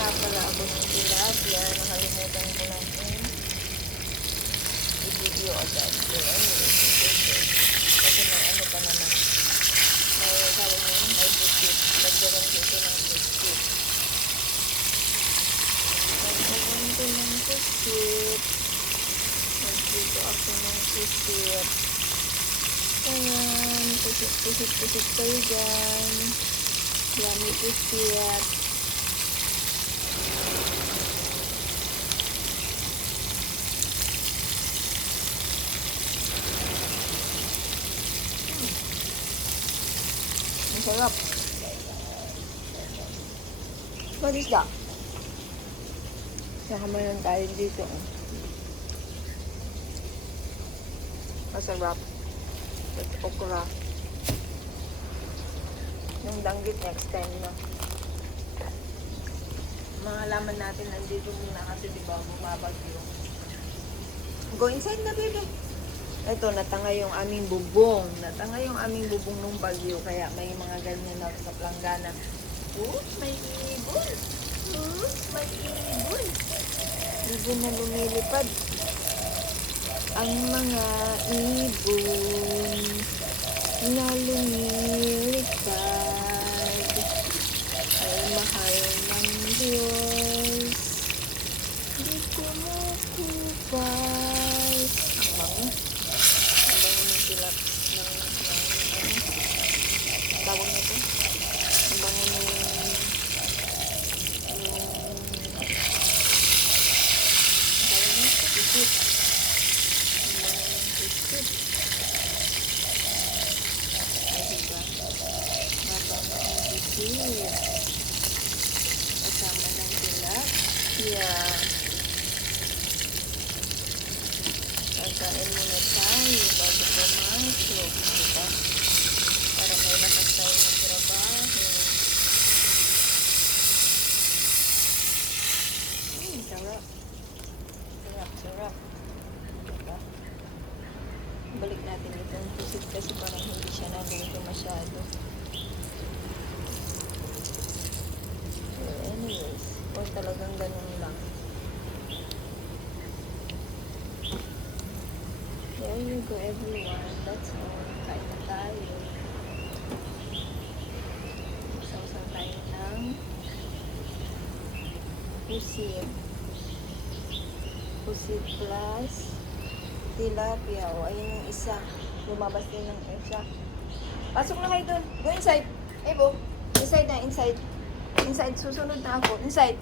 nga pala ako ng tilapia. Nakalimutan ko lang i-video agad. So, anyway, kasi may ano pa naman. May tawag nyo, may biscuit. Lagdagan ko ito ng biscuit. Lagdagan ko ng biscuit. Nagdito ako ng biscuit. Ayan, pusit kayo dyan. Yummy biscuit. Masarap. What is that? Nakamalan tayo dito. Masarap. With okra. Yung danggit next time na. Mga laman natin nandito muna kasi di ba bumabagyo. Go inside na, baby. Ito, natanga yung aming bubong. Natanga yung aming bubong nung bagyo. Kaya may mga ganyan na sa planggana. May ibon. May ibon. Ibon na lumilipad. Ang mga ibon na lumilipad ay mahal ng Diyos. Di kumukupay. Ang bango. Ang bango ng tilap. Ang tawag na ito. Ang bango ng biscuit. Ay, diba? Mabango ang biscuit. Kasama ng tilapia. Kakain muna tayo bago pumasok. Diba? Para may lakas tayo ng trabaho. Sarap. Sarap. Diba? Balik natin itong pusit kasi parang hindi siya naluto masyado. So anyways, o talagang ganun lang. There you go everyone. That's all. Kain na tayo. Sausaw tayo ng pusit. Pusit plus tilapia. O, ayun yung isa. Lumabas din yung isa. Pasok na kayo dun. Go inside. Ebo. Inside na, inside. Inside. Susunod na ako. Inside.